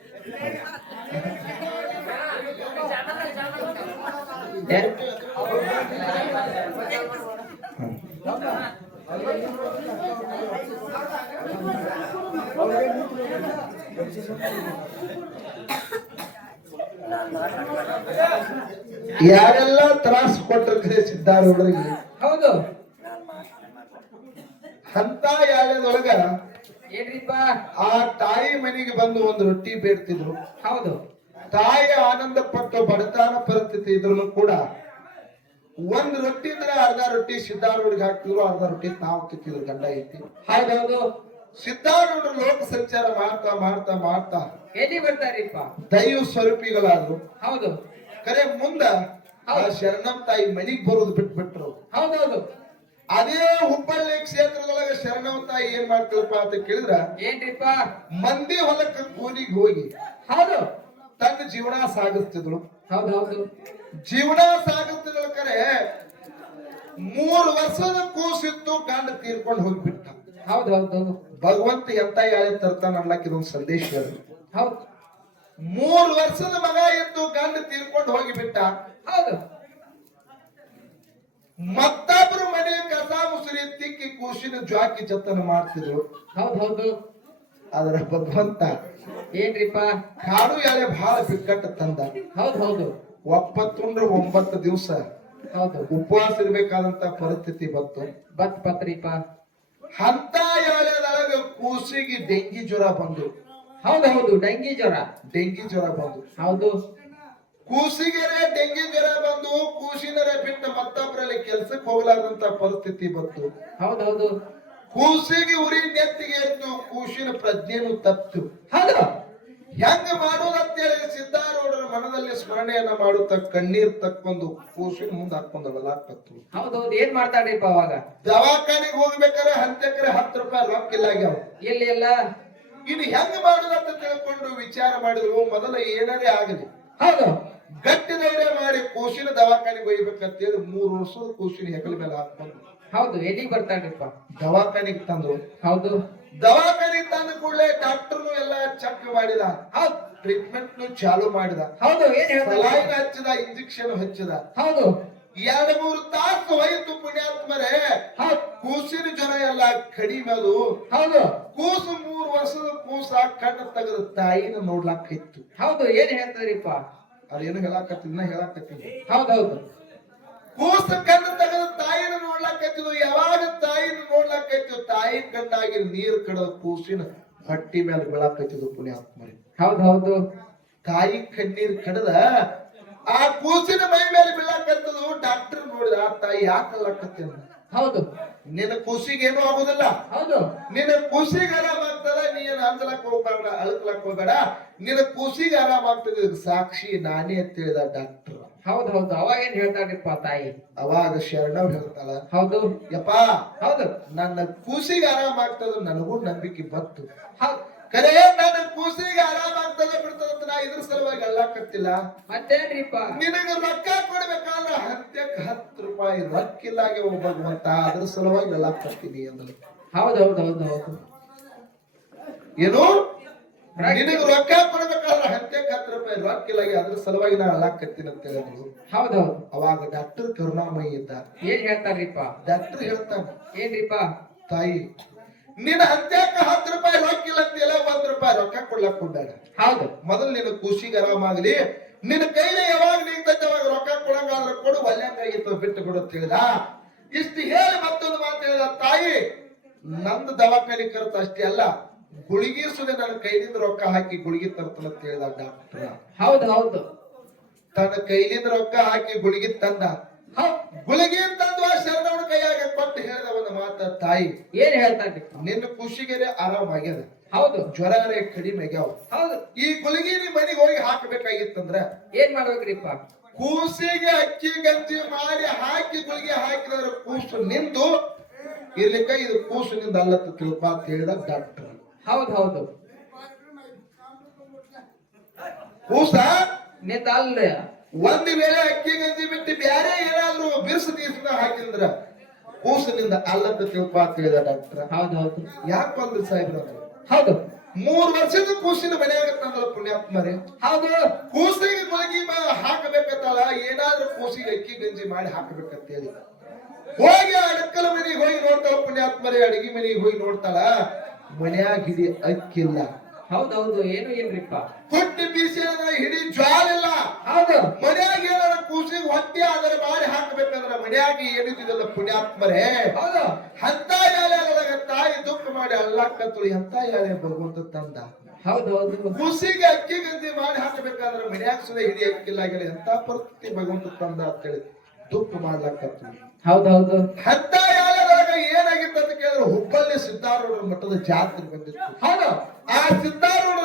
Speaker 1: ಯಾರೆಲ್ಲ ತ್ರಾಸ ಕೊಟ್ಟಿರ್ತೀರಿ ಸಿದ್ಧಾರೂಢರಿಗೆ?
Speaker 2: ಹೌದು.
Speaker 1: ಅಂತ
Speaker 2: ಏನ್ರಿಪ್ಪ?
Speaker 1: ಆ ತಾಯಿ ಮನೆಗೆ ಬಂದು ಒಂದು ರೊಟ್ಟಿ ಬೇಡ್ತಿದ್ರು.
Speaker 2: ಹೌದು.
Speaker 1: ತಾಯಿ ಆನಂದ ಪಟ್ಟು ಬಡತನ ಪರಿಸ್ಥಿತಿ ಇದ್ರು ಕೂಡ ಒಂದ್ ರೊಟ್ಟಿ ಅಂದ್ರೆ ಅರ್ಧ ರೊಟ್ಟಿ ಸಿದ್ಧಾರೂಢಿಗೆ ಹಾಕ್ತಿದ್ರು ಅರ್ಧ ರೊಟ್ಟಿ ನಾವು ತಿಂತಿದ್ರು ಗಂಡ ಐತಿ
Speaker 2: ಹೌದೌದು.
Speaker 1: ಸಿದ್ಧಾರೂಢರು ಲೋಕ ಸಂಚಾರ ಮಾಡ್ತಾ ಮಾಡ್ತಾ ಮಾಡ್ತಾ
Speaker 2: ಎಲ್ಲಿ ಬರ್ತಾರಿಪ್ಪ?
Speaker 1: ದೈವ ಸ್ವರೂಪಿಗಳಾದ್ರು.
Speaker 2: ಹೌದು.
Speaker 1: ಕರೆ ಮುಂದ ಆ ಶರಣಂ ತಾಯಿ ಮನಿಗ್ ಬರೋದು ಬಿಟ್ಬಿಟ್ರು.
Speaker 2: ಹೌದೌದು.
Speaker 1: ಅದೇ ಹುಬ್ಬಳ್ಳಿ ಕ್ಷೇತ್ರದೊಳಗ ಶರಣಂ ತಾಯಿ ಏನ್ ಮಾಡ್ತಾರಪ್ಪ ಅಂತ ಕೇಳಿದ್ರ
Speaker 2: ಏನ್ರಿಪ್ಪ?
Speaker 1: ಮಂದಿ ಹೊಲಕ್ಕ ಕೂಲಿಗೆ ಹೋಗಿ
Speaker 2: ಹೌದು.
Speaker 1: ತನ್ನ ಜೀವನ ಸಾಗಿಸ್ತಿದ್ರು
Speaker 2: ಹೌದೌದು. ಹೌದು
Speaker 1: ಜೀವನ ಸಾಗಿಸ್ತಿದ್ರು ಕರೆ ಮೂರು ವರ್ಷದ ಕೂಸಿತ್ತು ಗಂಡ ತೀರ್ಕೊಂಡು ಹೋಗ್ಬಿಟ್ಟ.
Speaker 2: ಹೌದೌದು. ಹೌದು
Speaker 1: ಭಗವಂತ ಎಂತ ಯಾಳೆ ತರ್ತಾನ ಅನ್ಲಕ್ ಇದೊಂದು ಸಂದೇಶ
Speaker 2: ಹೌದು.
Speaker 1: ಮೂರು ವರ್ಷದ ಮಗ ಎದ್ದು ಗಂಡ ತೀರ್ಕೊಂಡು ಹೋಗಿಬಿಟ್ಟ
Speaker 2: ಹೌದು.
Speaker 1: ಮತ್ತೊಬ್ರು ಮನೆ ಕಸ ಮುಸುರಿ ತಿಕ್ಕಿ ಕೂಸಿನ ಜಾಕಿ ಜತನ ಮಾಡ್ತಿದ್ರು.
Speaker 2: ಹೌದು ಹೌದು.
Speaker 1: ಅದರ ಭಗವಂತ
Speaker 2: ಏನ್ರಿಪ್ಪ?
Speaker 1: ಕಾಡು ಯಾಳೆ ಬಹಳ ಬಿಕ್ಕಟ್ಟ ತಂದ.
Speaker 2: ಹೌದು ಹೌದು.
Speaker 1: ಒಪ್ಪತ್ತುಂಡ್ರ ಒಂಬತ್ತು ದಿವಸ
Speaker 2: ಹೌದು.
Speaker 1: ಉಪವಾಸ ಇರ್ಬೇಕಾದಂತ ಪರಿಸ್ಥಿತಿ ಬಂತು.
Speaker 2: ಬತ್ ಪತ್ರಿಪ
Speaker 1: ಅಂತ ಎಳೆದೊಳಗ ಕೂಸಿಗೆ ಡೆಂಗಿ ಜ್ವರ ಬಂದು.
Speaker 2: ಹೌದು ಹೌದು ಡೆಂಗಿ ಜ್ವರ.
Speaker 1: ಡೆಂಗಿ ಜ್ವರ ಬಂದು.
Speaker 2: ಹೌದು.
Speaker 1: ಕೂಸಿಗೆರೆ ಡೆಂಗಿ ಜ್ವರ ಬಂದು ಕೂಸಿನರೆ ಬಿಟ್ಟು ಮತ್ತೊಬ್ಬರಲ್ಲಿ ಕೆಲ್ಸಕ್ಕೆ ಹೋಗಲಾರದಂತ ಪರಿಸ್ಥಿತಿ ಬಂತು.
Speaker 2: ಹೌದು ಹೌದು.
Speaker 1: ಕೂಸಿಗೆ ಉರಿ ನೆತ್ತಿಗೆ ಎದ್ದು ಕೂಸಿನ ಪ್ರಜ್ಞೆನು ತತ್ತು.
Speaker 2: ಹೌದು.
Speaker 1: ಹೆಂಗ ಮಾಡೋದಂತೇಳಿ ಸಿದ್ಧಾರೂಢರ ಮನದಲ್ಲಿ ಸ್ಮರಣೆಯನ್ನ ಮಾಡುತ್ತಾ ಕಣ್ಣೀರ್ ತಕ್ಕೊಂಡು ಕೂಸಿನ ಮುಂದೆ ಹಾಕೊಂಡು
Speaker 2: ಹೌದು ಹೌದು. ಏನ್ ಮಾಡ್ತಾಡ್ರಿಪ್ಪ ಅವಾಗ?
Speaker 1: ದವಾಖಾನೆಗೆ ಹೋಗ್ಬೇಕಾದ್ರೆ ಹತ್ತಕ್ಕರೆ ಹತ್ತು ರೂಪಾಯಿ ರೊಕ್ಕ ಇಲ್ಲ ಆಗ್ಯಾವ
Speaker 2: ಎಲ್ಲಿ ಎಲ್ಲ?
Speaker 1: ಇನ್ನು ಹೆಂಗ ಮಾಡೋದಂತ ತಿಳ್ಕೊಂಡು ವಿಚಾರ ಮಾಡಿದ್ರು. ಮೊದಲ ಏನರೇ ಆಗಲಿ.
Speaker 2: ಹೌದು.
Speaker 1: ಗಟ್ಟಿ ಧೈರ್ಯ ಮಾಡಿ ಕೂಸಿನ ಒಯ್ಬೇಕಂತ ಒಯ್ಬೇಕಂತೇಳಿ ಮೂರು ವರ್ಷದ ಕೂಸಿನ ಹೆಗಲ ಮೇಲೆ ಹಾಕೊಂಡು
Speaker 2: ಹೌದು ಎಲ್ಲಿಗೆ ಬರ್ತಾಡ್ರಿಪ್ಪ
Speaker 1: ದವಾಖಾನೆಗೆ ತಂದ್ರು
Speaker 2: ಹೌದು.
Speaker 1: ದವಾಖಾನೆಗೆ ತಂದ ಕೂಡಲೇ ಡಾಕ್ಟರ್ನು ಎಲ್ಲ ಚೆಕ್ ಮಾಡಿದ.
Speaker 2: ಹೌದು.
Speaker 1: ಟ್ರೀಟ್ಮೆಂಟ್ ಚಾಲು ಮಾಡಿದ.
Speaker 2: ಹೌದು ಏನ್
Speaker 1: ಹಚ್ಚಿದ ಇಂಜೆಕ್ಷನ್ ಹಚ್ಚದ.
Speaker 2: ಹೌದು.
Speaker 1: ಎರಡು ಮೂರು ತಾಸು ಹೋಯ್ತು ಪುಣ್ಯಾತ್ಮರೇ. ಕೂಸಿನ ಜ್ವರ ಎಲ್ಲ ಕಡಿಮೆ ಅದು
Speaker 2: ಹೌದು.
Speaker 1: ಕೂಸು ವರ್ಷದ ಕೂಸ ಕಣ್ಣು ತೆಗೆದ ತಾಯಿನ ನೋಡ್ಲಾಕಿತ್ತು
Speaker 2: ಹೌದು ಏನ್ ಹೇಳ್ತಾರಿಪ್ಪ?
Speaker 1: ಅದೇನು ಹೇಳಾಕತ್ತಿದ್ನ ಹೇಳಾಕತ್ತಿದ್ದ
Speaker 2: ಹೌದೌದು
Speaker 1: ಕೂಸ ಕಣ್ಣು ತೆಗೆದ ತಾಯಿನ ನೋಡ್ಲಾಕತ್ತಿದ್ವು ಯಾವಾಗ ತಾಯಿನ ನೋಡ್ಲಾಕೈತಿದ್ವು ತಾಯಿ ಕಣ್ಣಾಗಿ ನೀರ್ ಕಡದ ಕೂಸಿನ ಹಟ್ಟಿ ಮೇಲೆ ಬೀಳಾಕತ್ತಿದ್ವು ಪುಣ್ಯಾತ್ಮರಿ.
Speaker 2: ಹೌದೌದು ಹೌದು.
Speaker 1: ತಾಯಿ ಕಣ್ಣೀರ್ ಕಡದ ಆ ಕೂಸಿನ ಮೈ ಮೇಲೆ ಬೀಳಾಕತ್ತದು ಡಾಕ್ಟರ್ ನೋಡಿದ ಆ ತಾಯಿ ಯಾಕೆ ಅಲ್ಲಕತ್ತೇನ
Speaker 2: ಹೌದು.
Speaker 1: ನಿನ್ನ ಖುಷಿಗೆ ಏನು ಆಗುದಿಲ್ಲ.
Speaker 2: ಹೌದು.
Speaker 1: ನಿನ್ನ ಕೂಸಿಗೆ ಆರಾಮಾಗ್ತದ ನೀನ್ ಅಂಜಲಕ್ ಹೋಗ್ಬೇಡ ಅಳಕ್ಲಕ್ ಹೋಗ್ಬೇಡ. ನಿನ್ನ ಖುಷಿಗೆ ಆರಾಮಾಗ್ತದೆ ಆಗ್ತದೆ ಸಾಕ್ಷಿ ನಾನೇ ಅಂತ ಹೇಳಿದ ಡಾಕ್ಟರ್.
Speaker 2: ಹೌದು ಹೌದು. ಅವಾಗ ಏನ್ ಹೇಳ್ತಾಡ್ರಿಪ್ಪ ತಾಯಿ?
Speaker 1: ಅವಾಗ ಶರಣವ್ ಹೇಳ್ತಾಳ
Speaker 2: ಹೌದು.
Speaker 1: ಯಪ್ಪ
Speaker 2: ಹೌದು.
Speaker 1: ನನ್ನ ಖುಷಿಗೆ ಆರಾಮ ಆಗ್ತದ ನನಗೂ ನಂಬಿಕೆ ಬತ್ತು
Speaker 2: ಹೌದು.
Speaker 1: ಕರೆ ನನ್ನ ಕೂಸಿಗೆ ಆರಾಮಾಗ್ತದ ಬಿಡ್ತದ ಅಂತ ನಾ ಇದ್ರ ಸಲುವಾಗಿ ಅಳ್ಳಾಕತ್ತಿಲ್ಲ.
Speaker 2: ಮತ್ತೇನ್ರಿಪ್ಪ?
Speaker 1: ನಿನಗೆ ರೊಕ್ಕ ಕೊಡ್ಬೇಕಾದ್ರೆ ಹತ್ಯಕ್ಕೆ ಹತ್ತು ರೂಪಾಯಿ ರೊಕ್ಕಿಲ್ಲಾಗೆ ಒಬ್ಬ ಭಗವಂತ ಅದ್ರ ಸಲುವಾಗಿ ಅಳ್ಳಾಕತ್ತೀನಿ ಅಂದಳು.
Speaker 2: ಹೌದು ಹೌದು ಹೌದು ಹೌದು
Speaker 1: ಏನು ನಿನಗೆ ರೊಕ್ಕ ಕೊಡ್ಬೇಕಾದ್ರೆ ಹತ್ತೆಕ್ ಹತ್ತು ರೂಪಾಯಿ ರೊಕ್ಕಿಲ್ಲಾಗಿ ಅದ್ರ ಸಲುವಾಗಿ ನಾ ಅಳ್ಳಾಕತ್ತೀನಿ ಅಂತ ಹೇಳಿದ್ರು
Speaker 2: ಹೌದೌದು.
Speaker 1: ಅವಾಗ ಡಾಕ್ಟರ್ ಕರುಣಾಮಯಿ ಇದ್ದ
Speaker 2: ಏನ್ ಹೇಳ್ತಾರ್ರಿಪ್ಪ
Speaker 1: ಡಾಕ್ಟರ್ ಹೇಳ್ತಾನ
Speaker 2: ಏನ್ರಿಪ್ಪ?
Speaker 1: ತಾಯಿ ನಿನ್ನ ಹತ್ಯಾಕ ಹತ್ತು ರೂಪಾಯಿ ರೊಕ್ಕ ಇಲ್ಲ ಅಂತಿಲ್ಲ ಒಂದ್ ರೂಪಾಯಿ ರೊಕ್ಕ ಕೊಡ್ಲಕ್ ಕೊಡ್ಬೇಡ
Speaker 2: ಹೌದು.
Speaker 1: ಮೊದಲು ನಿನ್ನ ಖುಷಿಗೆ ಆರಾಮಾಗ್ಲಿ ನಿನ್ನ ಕೈಲಿ ಯಾವಾಗ ನಿಂತೈತೆ ಅವಾಗ ರೊಕ್ಕ ಕೊಡಂಗಾದ್ರೆ ಕೊಡು ಒಲ್ಯಾಂಗಾಗಿತ್ತು ಬಿಟ್ಟು ಕೊಡು ತಿಳಿದ ಇಷ್ಟು ಹೇಳಿ ಮತ್ತೊಂದು ಮಾತು ಹೇಳಿದ ತಾಯಿ ನಂದು ದವಾಖಾನೆ ಕರೆತ ಅಷ್ಟೇ ಅಲ್ಲ ಗುಳಿಗೆ ಸುದೆ ನನ್ನ ಕೈಲಿಂದ ರೊಕ್ಕ ಹಾಕಿ ಗುಳಿಗೆ ತರ್ತಾನ ಅಂತ ಹೇಳಿದ ಡಾಕ್ಟರ್.
Speaker 2: ಹೌದು ಹೌದು.
Speaker 1: ತನ್ನ ಕೈಲಿಂದ ರೊಕ್ಕ ಹಾಕಿ ಗುಳಿಗೆ ತಂದ. ಗುಳಿಗೆ ತಂದು ಆ ಶರಣವನ ಕೈಯಾಗ ಕೊಟ್ಟು ಹೇಳಿದ ಮಾತ ತಾಯಿ.
Speaker 2: ಏನ್ ಹೇಳ್ತಾನೆ
Speaker 1: ನಿನ್ನ ಖುಷಿಗೆ ಆರಾಮಾಗ್ಯದ
Speaker 2: ಹೌದು.
Speaker 1: ಜ್ವರ ಕಡಿಮೆ ಆಗ್ಯಾವ.
Speaker 2: ಹೌದು.
Speaker 1: ಈ ಗುಳಿಗೆ ನೀ ಮನೆಗೆ ಹೋಗಿ ಹಾಕಬೇಕಾಗಿತ್ತಂದ್ರ
Speaker 2: ಏನ್ ಮಾಡ್ಬೇಕ್ರಿಪ್ಪ?
Speaker 1: ಕೂಸಿಗೆ ಅಕ್ಕಿ ಗಂಜಿ ಮಾಡಿ ಹಾಕಿ ಗುಳಿಗೆ ಹಾಕಿದ್ರೆ ಕೂಸು ನಿಂತು ಇರ್ಲಿಕ್ಕ ಇದು ಕೂಸು ನಿಂದ ಅಲ್ಲತ್ತ ತಿಳ್ಪ ಅಂತ ಹೇಳಿದ ಡಾಕ್ಟರ್.
Speaker 2: ಹೌದು ಹೌದು.
Speaker 1: ಕೂಸ?
Speaker 2: ನಿಂದ ಅಲ್ಲ
Speaker 1: ಒಂದ್ ವೇಳೆ ಅಕ್ಕಿ ಗಂಜಿ ಬಿಟ್ಟು ಬ್ಯಾರೆ ಏನಾದ್ರು ಬಿರ್ಸ ತೀರ್ಸ ಹಾಕಿದ್ರ ಕೂಸಿನಿಂದ ಅಲ್ಲದ ತಿಳ್ಕೊ ಅಂತ ಹೇಳಿದ ಡಾಕ್ಟರ್.
Speaker 2: ಹೌದು ಹೌದು.
Speaker 1: ಯಾಕೆ ಬಂದ್ರು ಸಾಹೇಬ್ರ
Speaker 2: ಹೌದು.
Speaker 1: ಮೂರ್ ವರ್ಷದ ಕೂಸಿನ ಮನೆಯಾಗ ತಂದ್ರ ಪುಣ್ಯಾತ್ಮರೇ.
Speaker 2: ಹೌದು.
Speaker 1: ಕೂಸಿಗೆ ಗುಳಿಗೆ ಹಾಕಬೇಕಂತಲ್ಲ ಏನಾದ್ರೂ ಕೂಸಿಗೆ ಅಕ್ಕಿ ಗಂಜಿ ಮಾಡಿ ಹಾಕಬೇಕಂತೇಳಿ ಹೋಗಿ ಅಡಕ್ಕಲ ಮನೆಗೆ ಹೋಗಿ ನೋಡ್ತಾಳ ಪುಣ್ಯಾತ್ಮರೇ ಅಡಿಗೆ ಮನೆಗೆ ಹೋಗಿ ನೋಡ್ತಾಳ. ಮನ್ಯಾಗ ಹಿಡಿ ಅಕ್ಕಿಲ್ಲ.
Speaker 2: ಹೌದು ಹೌದು ಏನು ಇಲ್ರಿಪ್ಪ
Speaker 1: ಕುಟ್ಟಿ ಬೀಸಿ ಹಿಡಿ ಜ್ವಾಲಿಲ್ಲ
Speaker 2: ಹೌದು.
Speaker 1: ಮನ್ಯಾಗ ಏನಾರ ಕೂಸಿ ಹೊತ್ತಿ ಅದರ ಮಾಡಿ ಹಾಕಬೇಕಂದ್ರ ಮನ್ಯಾಗ ಏನಿದ್ದಿಲ್ಲ ಪುಣ್ಯಾತ್ಮರೇ?
Speaker 2: ಹೌದು.
Speaker 1: ಹಂತ ಯಾಳೆ ಅಲ್ಲದಾಗ ತಾಯಿ ದುಃಖ ಮಾಡಿ ಅಳ್ಳಾಕತ್ತಳು ಎಂತ ಯಾಳೆ ಭಗವಂತ ತಂದ?
Speaker 2: ಹೌದೌದು.
Speaker 1: ಕೂಸಿಗೆ ಅಕ್ಕಿ ಗಂಜಿ ಮಾಡಿ ಹಾಕಬೇಕಾದ್ರೆ ಮನ್ಯಾಗ ಸುದೇ ಹಿಡಿ ಅಕ್ಕಿಲ್ಲ ಆಗಿಲ್ಲ ಎಂತ ಪರಿಸ್ಥಿತಿ ಭಗವಂತ ತಂದ ಅಂತೇಳಿ ದುಃಖ ಮಾಡ್ಲಾಕತ್ತು
Speaker 2: ಹೌದು ಹೌದು
Speaker 1: ಅಂತ ಯಾಲದಾಗ ಏನಾಗಿತ್ತು ಅಂತ ಕೇಳಿದ್ರೆ ಹುಬ್ಬಳ್ಳಿ ಸಿದ್ದಾರೂಢರ ಮಠದ ಜಾತ್ರೆ ಬಂದಿತ್ತು.
Speaker 2: ಹೌದು.
Speaker 1: ಆ ಸಿದ್ಧಾರೂಢ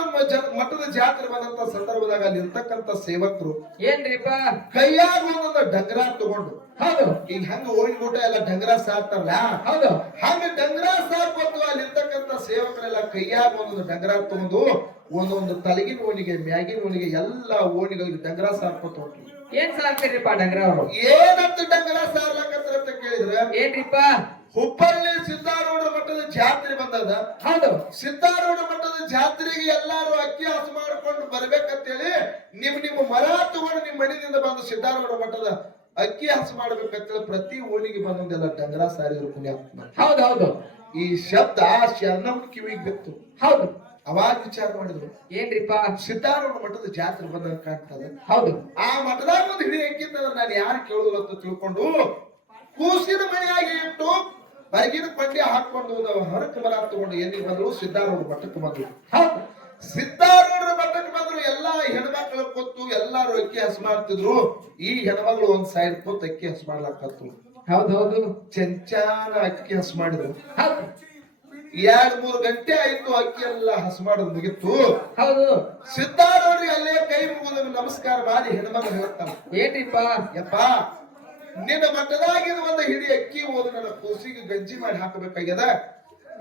Speaker 1: ಮಠದ ಜಾತ್ರೆ ಬಂದಂತ ಸಂದರ್ಭದಾಗ ಅಲ್ಲಿ ಇರ್ತಕ್ಕಂತ ಸೇವಕರು
Speaker 2: ಏನ್ರಿಪ್ಪ?
Speaker 1: ಕೈಯಾಗ ಒಂದೊಂದು ಡಂಗ್ರ ತಗೊಂಡು.
Speaker 2: ಹೌದು.
Speaker 1: ಈಗ ಹಂಗ ಹೋಗಿ ಊಟ ಎಲ್ಲ ಡಂಗ್ರ ಸಾಕ್ತಾರಲ್ಲ?
Speaker 2: ಹೌದು.
Speaker 1: ಹಂಗ ಡಂಗ್ರ ಸಾಕು ಅಲ್ಲಿ ಅಲ್ಲಿರ್ತಕ್ಕಂಥ ಸೇವಕರೆಲ್ಲ ಕೈಯಾಗ ಒಂದೊಂದು ಡಂಗ್ರ ತಗೊಂಡು ಒಂದೊಂದು ತಲಗಿನ ಓಣಿಗೆ ಮ್ಯಾಗಿನ ಓಣಿಗೆ ಎಲ್ಲ ಓಣಿಗಳಿಗೆ ಡಂಗ್ರ ಸಾಕ್ಕೊತ ಹೋಗಿ
Speaker 2: ಏನ್ ಸಾಕ್ತಿರ್ರಿಪ್ಪ ಡಂಗ್ರ ಅವರು
Speaker 1: ಏನಂತ ಡಂಗ್ರ ಅಂತ ಕೇಳಿದ್ರೆ
Speaker 2: ಏನ್ರಿಪ್ಪ?
Speaker 1: ಹುಬ್ಬಳ್ಳಿ ಸಿದ್ದಾರೂಢ ಮಠದ ಜಾತ್ರೆ ಬಂದದ.
Speaker 2: ಹೌದು.
Speaker 1: ಸಿದ್ದಾರೂಢ ಮಠದ ಜಾತ್ರೆಗೆ ಎಲ್ಲಾರು ಅಕ್ಕಿ ಹಸು ಮಾಡ್ಕೊಂಡು ಬರ್ಬೇಕಂತೇಳಿ ನಿಮ್ ನಿಮ್ಮ ಮರ ತಗೊಂಡು ನಿಮ್ ಮನೆಯಿಂದ ಬಂದು ಸಿದ್ದಾರೂಢ ಮಠದ ಅಕ್ಕಿ ಹಸು ಮಾಡ್ಬೇಕಂತೇಳಿ ಪ್ರತಿ ಓಣಿಗೆ ಬಂದೊಂದೆಲ್ಲ ಡಂಗರ ಸಾರಿದ್ರು ಪುಣ್ಯ.
Speaker 2: ಹೌದು ಹೌದು.
Speaker 1: ಈ ಶಬ್ದ ಶರಣವ್ನ ಕಿವಿಗೆ ಬಿತ್ತು.
Speaker 2: ಹೌದು.
Speaker 1: ಅವಾಗ ವಿಚಾರ ಮಾಡಿದ್ರು.
Speaker 2: ಏನ್ರಿಪ್ಪ?
Speaker 1: ಸಿದ್ದಾರೂಢ ಮಠದ ಜಾತ್ರೆ ಬಂದ ಕಾಣ್ತದೆ.
Speaker 2: ಹೌದು.
Speaker 1: ಆ ಮಠದಾಗ ಒಂದು ಹಿಡಿ ಹಾಕಿತ್ತಂದ್ರೆ ನಾನು ಯಾರು ಕೇಳುದಿಲ್ಲ ಅಂತ ತಿಳ್ಕೊಂಡು ಕೂಸಿನ ಮನೆಯಾಗಿ ಇಟ್ಟು ಹೊರಗಿನ ಪಂಡ್ಯ ಹಾಕೊಂಡು ಹೊರಕ್ಕೆ ಬರ ತಗೊಂಡು ಎಲ್ಲಿ ಬಂದ್ರು? ಸಿದ್ಧಾರೂಢ ಮಠಕ್ಕೆ ಬಂದ್ರು.
Speaker 2: ಹೌದು.
Speaker 1: ಸಿದ್ದಾರೂಢರ ಮಠಕ್ಕೆ ಬಂದ್ರು ಎಲ್ಲಾ ಹೆಣ್ಮಕ್ಳು ಕೊತ್ತು ಎಲ್ಲಾರು ಅಕ್ಕಿ ಹಸು ಮಾಡ್ತಿದ್ರು. ಈ ಹೆಣ್ಮಕ್ಳು ಒಂದ್ ಸೈಡ್ ಕೊತ್ತು ಅಕ್ಕಿ ಹಸು ಮಾಡ್ಲಾಕತ್ತು.
Speaker 2: ಹೌದು ಹೌದು.
Speaker 1: ಚೆಂಚಾನ ಅಕ್ಕಿ ಹಸು ಮಾಡಿದ್ರು. ಎರಡ್ ಮೂರು ಗಂಟೆ ಆಯ್ತು ಅಕ್ಕಿ ಎಲ್ಲ ಹಸು ಮಾಡೋದು ಮುಗಿತ್ತು
Speaker 2: ಹೌದು.
Speaker 1: ಸಿದ್ಧಾರೂಢರಿಗೆ ಅಲ್ಲೇ ಕೈ ಮುಗಿದ್ರು ನಮಸ್ಕಾರ ಮಾಡಿ ಹೆಣ್ಮಕ್ಳು ಹೇಳ್ತಾನ
Speaker 2: ಏನಿಪ್ಪ
Speaker 1: ಯಪ್ಪ ನಿನ್ನ ಮಟ್ಟದಾಗಿರುವಂತ ಒಂದು ಹಿಡಿ ಅಕ್ಕಿ ಓದು ನನ್ನ ಕೂಸಿಗೆ ಗಂಜಿ ಮಾಡಿ ಹಾಕಬೇಕಾಗ್ಯದ?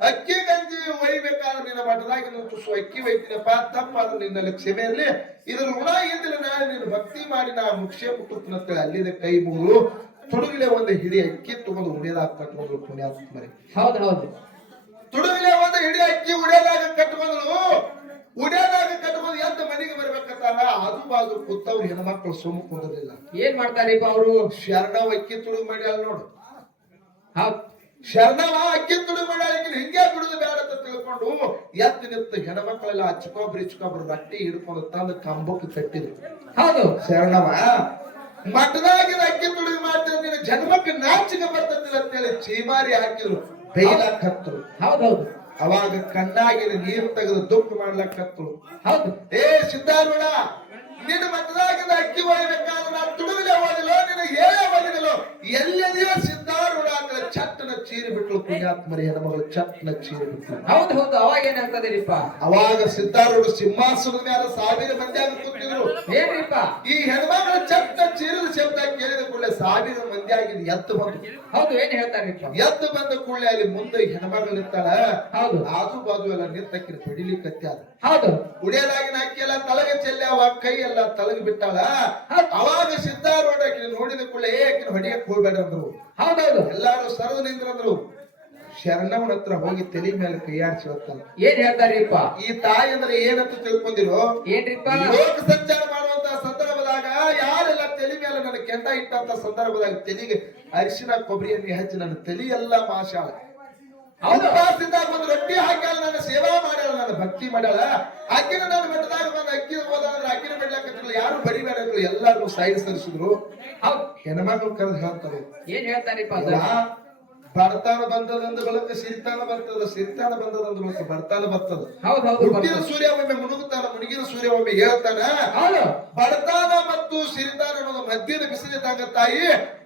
Speaker 1: ಅಕ್ಕಿ ಗಂಜಿ ಒಯ್ಬೇಕಾದ್ರೆ ನಿನ್ನ ಮಠದಾಗಿನ ತುಸು ಅಕ್ಕಿ ಒಯ್ತೀನಪ್ಪ ತಪ್ಪಾದ್ರೆ ನಿನ್ನಲ್ಲಿ ಕ್ಷಮೆ ಇರಲಿ. ಇದ್ರ ಋಣ ಇದ್ದಿಲ್ಲ ನಾಳೆ ನೀನು ಭಕ್ತಿ ಮಾಡಿ ನಾ ಮುಕ್ಷೆ ಮುಟ್ಟುತ್ತಂತೇಳಿ ಅಲ್ಲಿದೆ ಕೈ ಮುಗಿದು ತುಡುಗಿಲೆ ಒಂದು ಹಿಡಿ ಅಕ್ಕಿ ತಗೊಂಡು ಉಡಿಯದಾಗ ಕಟ್ಕೊಂಡು ಪುಣ್ಯಾತ್ಮರಿ.
Speaker 2: ಹೌದು ಹೌದು.
Speaker 1: ತುಡುಗಿಲೆ ಒಂದು ಹಿಡಿ ಅಕ್ಕಿ ಉಡಿಯದಾಗ ಕಟ್ಕೊಂಡ್ರು. ಉಡಿಯೋದಾಗ ಕಟ್ಕೊಂಡು ಎಂತ ಮನೆಗೆ ಬರ್ಬೇಕಂತಾನ? ಅದು ಬಾಜು ಕೂತವ್ರು ಹೆಣ್ಮಕ್ಳು ಸುಮ್ಮ ಕೊಡೋದಿಲ್ಲ
Speaker 2: ಏನ್ ಮಾಡ್ತಾರೀಪ ಅವರು?
Speaker 1: ಶರಣವ ಅಕ್ಕಿ ತುಳು ಮಾಡಿ ಅಲ್ಲಿ
Speaker 2: ನೋಡು
Speaker 1: ಶರಣವ ಅಕ್ಕಿ ತುಡುಗು ಮಾಡಿ ಹಿಂಗೆ ಬಿಡುದು ಬೇಡ ಅಂತ ತಿಳ್ಕೊಂಡು ಎದ್ದು ನಿಂತು ಹೆಣ್ಮಕ್ಳೆಲ್ಲ ಹಚ್ಕೊಬ್ರು ಇಚ್ಕೊಬ್ರು ರಟ್ಟಿ ಹಿಡ್ಕೊಂಡು ತಂದು ಕಂಬಕ್ಕೆ ಕಟ್ಟಿದ್ರು.
Speaker 2: ಹೌದು.
Speaker 1: ಶರಣವ ಮಠದಾಗಿನ ಅಕ್ಕಿ ತುಡುಗು ಮಾಡ್ತಾರೆ ನಿನ್ನ ಜನ್ಮಕ್ಕೆ ನಾಚಿಕೆ ಬರ್ತದಿಲ್ಲ ಅಂತೇಳಿ ಚೀಮಾರಿ ಹಾಕಿದ್ರು. ಬೈಲಾಕ್ ಹತ್ತರು
Speaker 2: ಹೌದೌದು ಹೌದು.
Speaker 1: ಅವಾಗ ಕಣ್ಣಾಗಿನ ನೀರು ತೆಗೆದು ದುಡ್ಡು ಮಾಡ್ಲಕ್ಕತ್ತಳು.
Speaker 2: ಹೌದು.
Speaker 1: ಏ ಸಿದ್ದಾರೂಢ ನಿನ್ನ ಮತದಾಗಿದ ಅಕ್ಕಿ ಒಯ್ಬೇಕಾದ್ರೆ ನಾನು ತುಡುಗಲೇ ಓದಿಲ್ಲ ನಿನ್ನ ಹೇಳೇ ಓದಿಲ್ಲ ಎಲ್ಲದೆಯೋ ಸಿದ್ಧಾರೂಢ ಅಂದ್ರೆ ಚಟ್ಟನ ಚೀರಿ ಬಿಟ್ಲು ಪುಣ್ಯಾತ್ಮರಿ ಹೆಣ್ಮಗಳು ಚಟ್ಟನ ಚೀರಿ ಬಿಟ್ಲು.
Speaker 2: ಹೌದು ಹೌದು ಅವಾಗ ಏನಾಗ್ತದಿರಿಪ್ಪ?
Speaker 1: ಅವಾಗ ಸಿದ್ಧಾರೂಢ ಸಿಂಹಾಸನದ ಮೇಲೆ ಸಾವಿರ ಮಂದಿ ಆಗಿ ಕೂತಿದ್ರು.
Speaker 2: ಏನ್ರಿಪ್ಪ?
Speaker 1: ಈ ಹೆಣ್ಮಗಳ ಚಟ್ಟ ಚೀರಿದ ಶಬ್ದ ಕೇಳಿದ ಕೂಡಲೇ ಸಾವಿರ ಮಂದಿ ಆಗಿದೆ ಎತ್ತು ಬಂದು
Speaker 2: ಹೌದು ಏನ್ ಹೇಳ್ತಾರೆ
Speaker 1: ಎದ್ದು ಬಂದ ಕೂಡಲೇ ಅಲ್ಲಿ ಮುಂದೆ ಹೆಣ್ಮಗಳು ನಿಂತಾಳ.
Speaker 2: ಹೌದು.
Speaker 1: ಆಜು ಬಾಜು ಎಲ್ಲ ನಿಂತಕ್ಕಿನ ಬಿಡಿಲಿ ಅದ
Speaker 2: ಹೌದು.
Speaker 1: ಉಡಿಯಲಾಗಿನ ಅಕ್ಕಿ ಎಲ್ಲ ತಲೆಗೆ ಚೆಲ್ಲಾವ ಕೈ ಎಲ್ಲ ತಲೆಗೆ ಬಿಟ್ಟಾಳ? ಅವಾಗ ಸಿದ್ಧಾರೂಢ ನೋಡಿದ ಕೂಡಲೇ ಏಕಿನ ಹೊಡಿಯಕ್ ಹೋಗ್ಬೇಡ ಅಂದ್ರು.
Speaker 2: ಹೌದೌದು.
Speaker 1: ಎಲ್ಲಾರು ಸರದು ನಿಂದ್ರಂದ್ರು ಶರಣವನ ಹತ್ರ ಹೋಗಿ ತಲೆ ಮೇಲೆ ಕೈಯಾಡಿಸಿ
Speaker 2: ಏನ್ ಹೇಳ್ತಾರೀಪ್ಪ?
Speaker 1: ಈ ತಾಯಿ ಅಂದ್ರೆ ಏನಂತ ತಿಳ್ಕೊಂಡಿರೋ?
Speaker 2: ಏನ್ರಿಪ್ಪ?
Speaker 1: ಲೋಕ ಸಂಚಾರ ಮಾಡುವಂತ ಸಂದರ್ಭದಾಗ ಯಾರೆಲ್ಲ ತಲೆ ಮೇಲೆ ನನ್ನ ಕೆಂಡ ಇಟ್ಟಂತ ಸಂದರ್ಭದಾಗ ತಲೆಗೆ ಅರಿಶಿನ ಕೊಬ್ಬರಿಯನ್ನು ಹಚ್ಚಿ ನನ್ನ ತಲೆ ಎಲ್ಲ ಮಾಶಾಳ. ಉಪವಾಸದಿಂದ ಒಂದು ರೊಟ್ಟಿ ಹಾಕ್ಯಾಳ ನನ್ನ ಸೇವಾ ಮಾಡ್ಯಾಳ ನನ್ನ ಭಕ್ತಿ ಮಾಡ್ಯಾಳ. ಅಕ್ಕಿನ ನನ್ನ ಮಠದಾಗ ಬಂದು ಅಕ್ಕಿ ಹೋದ್ರೆ ಅಕ್ಕಿನ ಬಿಡ್ಲಾಕತ್ತಿಲ್ಲ ಯಾರು ಬಡಿಬೇಡ ಎಲ್ಲಾರು ಸೈಡ್ ಸರಿಸಿದ್ರು.
Speaker 2: ಹೆಣ್ಮಗಳು
Speaker 1: ಹೆಣ್ಮಕ್ಳು ಕರೆದು ಹೇಳ್ತಾರೆ.
Speaker 2: ಏನ್ ಹೇಳ್ತಾರಿಪ್ಪ
Speaker 1: ಬರ್ತಾನ ಬಂದದಂದು ಬಳಕ ಸಿರಿತಾನ ಬರ್ತದ ಸಿರಿತಾನ ಬಂದದಂದ ಬಳಕ ಬರ್ತಾನ ಬರ್ತದ. ಹುಟ್ಟಿದ. ಸೂರ್ಯ ಒಮ್ಮೆ ಮುಳುಗುತ್ತಾನ ಮುಳುಗಿದ ಸೂರ್ಯ ಒಮ್ಮೆ ಹೇಳ್ತಾನ.
Speaker 2: ಬರ್ತಾನ
Speaker 1: ಬಡತಾನ ಮತ್ತು ಸಿರಿತಾನ ಅನ್ನೋದು ಮಧ್ಯದ ಬಿಸಿಲಿದ್ದಾಗ ತಾಯಿ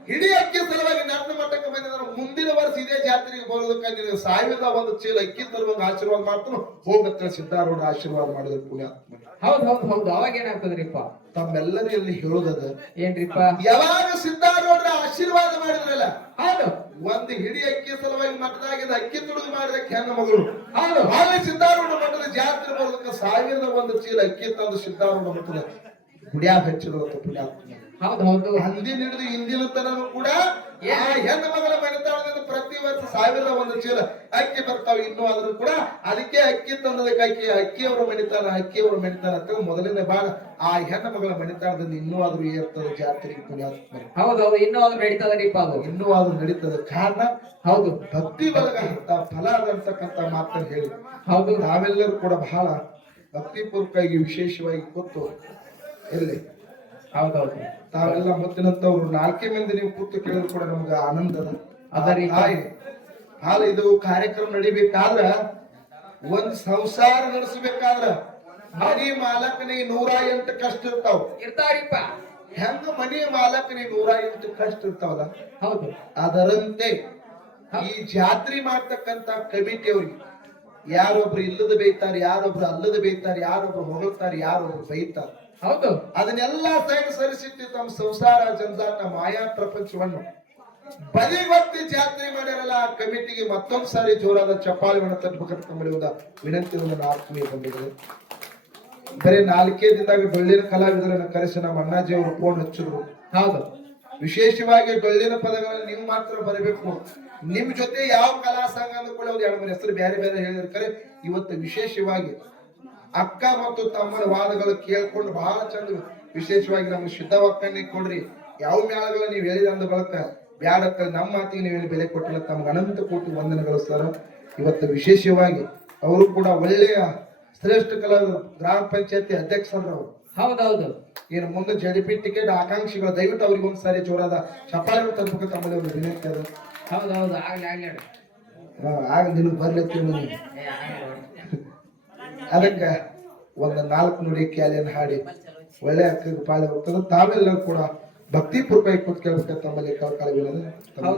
Speaker 1: ಇಡೀ ಅಕ್ಕಿ ಸಲುವಾಗಿ ನನ್ನ ಮಟ್ಟಕ್ಕೆ ಬಂದಿದ್ದಾರೆ ಮುಂದಿನ ವರ್ಷ ಇದೇ ಜಾತ್ರೆಗೆ ಬರೋದಕ್ಕೆ ನಿನಗೆ ಸಾವಿರದ ಒಂದು ಚೀಲ ಅಕ್ಕಿ ತರುವಂಗ ಆಶೀರ್ವಾದ ಮಾಡ್ತಾನು ಹೋಗತ್ತ. ಸಿದ್ಧಾರೂಢ ಆಶೀರ್ವಾದ ಮಾಡಿದ್ರು ಪುಣ್ಯಾತ್ಮ
Speaker 2: ಹೌದ್ ಹೌದ್ ಹೌದು. ಅವಾಗ ಏನಾಗ್ತದ್ರಿಪ್ಪ?
Speaker 1: ತಮ್ಮೆಲ್ಲರಲ್ಲಿ ಹೇಳೋದದ.
Speaker 2: ಏನ್ರಿಪ್ಪ?
Speaker 1: ಯಾವಾಗ ಸಿದ್ಧಾರೂಢ ಆಶೀರ್ವಾದ ಮಾಡಿದ್ರಲ್ಲ?
Speaker 2: ಹೌದು.
Speaker 1: ಒಂದು ಹಿಡಿ ಅಕ್ಕಿ ಸಲುವಾಗಿ ಮಠದಾಗಿದ್ದ ಅಕ್ಕಿ ತುಡುಗು ಮಾಡಿದ ಹೆಣ್ಣು ಮಗಳು.
Speaker 2: ಹೌದು.
Speaker 1: ಹಾಗೆ ಸಿದ್ಧಾರೂಢ ಮಠದ ಜಾತ್ರೆ ಬರೋದಕ್ಕೆ ಸಾವಿರದ ಒಂದು ಚೀಲ ಅಕ್ಕಿ ತಂದು ಸಿದ್ಧಾರೂಢ ಮಠದ ಗುಡಿಯಾಗ ಹಚ್ಚಿದ್ರು ಅಂತ ಪುಣ್ಯಾತ್ಮ
Speaker 2: ಹೌದು. ಹೌದು
Speaker 1: ಅಂದಿನ ಹಿಡಿದು ಇಂದಿನ ತನಕ ಕೂಡ ಆ ಹೆಣ್ಣು ಮಗಳ ಮನೆತಾಳದಿಂದ ಪ್ರತಿ ವರ್ಷ ಸಾವಿರದ ಒಂದು ಚೀಲ ಅಕ್ಕಿ ಬರ್ತಾವ ಇನ್ನು ಆದ್ರೂ ಕೂಡ ಅದಕ್ಕೆ ಅಕ್ಕಿ ತಂದದಕ್ಕೆ ಅಕ್ಕಿ ಅವರು ಮಣಿತಾರ ಅಕ್ಕಿ ಅವರು ಮಣಿತಾರ ಅಂತ ಮೊದಲನೇ ಭಾಗ ಆ ಹೆಣ್ಣು ಮಗಳ ಮಣಿತಾಳದಿಂದ ಇನ್ನೂ ಆದ್ರೂ ಏರ್ತದ ಜಾತ್ರೆ
Speaker 2: ಹೌದು ಹೌದು. ಇನ್ನೂ ಆದ್ರೂ ನಡೀತದರಿಪ್ಪ ಅದು.
Speaker 1: ಇನ್ನೂ ಆದ್ರೂ ನಡೀತದ. ಕಾರಣ
Speaker 2: ಹೌದು.
Speaker 1: ಭಕ್ತಿ ಬಲಗ ಅಂತ ಫಲ ಅದಂತಕ್ಕಂತ ಮಾತನ್ನು ಹೇಳಿ.
Speaker 2: ಹೌದು.
Speaker 1: ನಾವೆಲ್ಲರೂ ಕೂಡ ಬಹಳ ಭಕ್ತಿಪೂರ್ವಕವಾಗಿ ವಿಶೇಷವಾಗಿ ಕೂತು ಎಲ್ಲಿ
Speaker 2: ಹೌದೌದು.
Speaker 1: ತಾವೆಲ್ಲ ಮುತ್ತಿನಂತವ್ರು ನಾಲ್ಕೇ ಮಂದಿ ನೀವು ಕೂತು ಕೇಳಿದ್ರು ಕೂಡ ನಮ್ಗೆ ಆನಂದ
Speaker 2: ಅದರಿ.
Speaker 1: ಹಾಯ್. ಹಾಲ ಇದು ಕಾರ್ಯಕ್ರಮ ನಡಿಬೇಕಾದ್ರ ಒಂದ್ ಸಂಸಾರ ನಡೆಸಬೇಕಾದ್ರ ಮನಿ ಮಾಲಕನಿಗೆ ನೂರ ಎಂಟು ಕಷ್ಟ ಇರ್ತಾವ.
Speaker 2: ಇರ್ತಾರಿಪ್ಪ.
Speaker 1: ಹೆಂಗ ಮನಿ ಮಾಲಕನಿಗೆ ನೂರ ಎಂಟು ಕಷ್ಟ ಇರ್ತಾವಲ್ಲ?
Speaker 2: ಹೌದು.
Speaker 1: ಅದರಂತೆ ಈ ಜಾತ್ರೆ ಮಾಡ್ತಕ್ಕಂತ ಕಮಿಟಿಯವ್ರಿಗೆ ಯಾರೊಬ್ರು ಇಲ್ಲದ ಬೈತಾರ ಯಾರೊಬ್ರು ಅಲ್ಲದ ಬೈತಾರ ಯಾರೊಬ್ರು ಹೊಗಳ್ತಾರ ಯಾರೊಬ್ರು ಬೈತಾರ.
Speaker 2: ಹೌದು.
Speaker 1: ಅದನ್ನೆಲ್ಲ ಸೈಡ್ ಸರಿಸಿಟ್ಟು ತಮ್ಮ ಸಂಸಾರ ಜಂಜಾಟ ಮಾಯಾ ಪ್ರಪಂಚವನ್ನು ಬದಿಗೊತ್ತಿ ಜಾತ್ರೆ ಮಾಡಿರಲ್ಲ ಆ ಕಮಿಟಿಗೆ ಮತ್ತೊಂದು ಸಾರಿ ಜೋರಾದ ಚಪ್ಪಾಳಿಯನ್ನು ತಟ್ಟಬೇಕಂತ ಮಾಡುವುದ ವಿನಂತಿ ಒಂದು ಆತ್ಮೀಯ ಬಂದಿದೆ ಬರೀ ನಾಲ್ಕೇ ದಿನದಾಗ ಡೊಳ್ಳಿನ ಕಲಾವಿದರನ್ನು ಕರೆಸಿ ನಮ್ಮ ಅಣ್ಣಾಜಿ ಅವರು ಫೋನ್ ಹಚ್ಚಿದ್ರು.
Speaker 2: ಹೌದು.
Speaker 1: ವಿಶೇಷವಾಗಿ ಡೊಳ್ಳಿನ ಪದಗಳನ್ನು ನೀವು ಮಾತ್ರ ಬರಬೇಕು. ನಿಮ್ ಜೊತೆ ಯಾವ ಕಲಾ ಸಂಘ ಅಂದ ಕೂಡ ಒಂದು ಎರಡು ಮೂರು ಹೆಸರು ಬೇರೆ ಬೇರೆ ಹೇಳಿರ್ತಾರೆ ಇವತ್ತು ವಿಶೇಷವಾಗಿ ಅಕ್ಕ ಮತ್ತು ತಮ್ಮನ ವಾದಗಳು ಕೇಳ್ಕೊಂಡು ಬಹಳ ಚಂದ ವಿಶೇಷವಾಗಿ ನಮ್ಗೆ ಸಿದ್ಧವಕ್ಕನ್ನೇ ಕೊಡ್ರಿ. ಯಾವ ಮ್ಯಾಳಗಳು ನೀವು ಹೇಳಿದ ಅಂದ ಬಳಕ ಬ್ಯಾಡಕ್ಕ ನಮ್ಮ ಮಾತಿಗೆ ನೀವೇನು ಬೆಲೆ ಕೊಟ್ಟಿಲ್ಲ ತಮ್ಗೆ ಅನಂತ ಕೋಟಿ ವಂದನೆಗಳು ಸರ್. ಇವತ್ತು ವಿಶೇಷವಾಗಿ ಅವರು ಕೂಡ ಒಳ್ಳೆಯ ಶ್ರೇಷ್ಠ ಕಲಾವಿದರು ಗ್ರಾಮ ಪಂಚಾಯತಿ ಅಧ್ಯಕ್ಷರವರು ಅವರು.
Speaker 2: ಹೌದೌದು.
Speaker 1: ಏನು ಮುಂದೆ ಜಡಿಪಿ ಟಿಕೆಟ್ ಆಕಾಂಕ್ಷಿಗಳು ದಯವಿಟ್ಟು ಅವ್ರಿಗೆ ಒಂದ್ಸಾರಿ ಜೋರಾದ ಚಪ್ಪಾಳೆ ತರಬೇಕು ತಮ್ಮಲ್ಲಿ ಒಂದು ವಿನಂತಿ ಅದು.
Speaker 2: ಹೌದೌದು ಆಗ್ಲಿ ಆಗ್ಲಿ.
Speaker 1: ಆಗ ನಿನಗೆ
Speaker 2: ಬರ್ಲಿ.
Speaker 1: ಅದಕ್ಕೆ ಒಂದು ನಾಲ್ಕು ನುಡಿ ಕ್ಯಾಲಿಯನ್ನು ಹಾಡಿ ಒಳ್ಳೆ ಅಕ್ಕ ಪಾಳೆ ಹೋಗ್ತದೆ ತಾವೆಲ್ಲರೂ ಕೂಡ ಭಕ್ತಿಪೂರ್ವಕವಾಗಿ ಕೂತ್ ಕೂತ್ಕೊಳ್ಬೇಕು ತಮ್ಮಲ್ಲಿ ಕಳ್ಕೊಳ್ಳಿ ವಿನಂತಿ.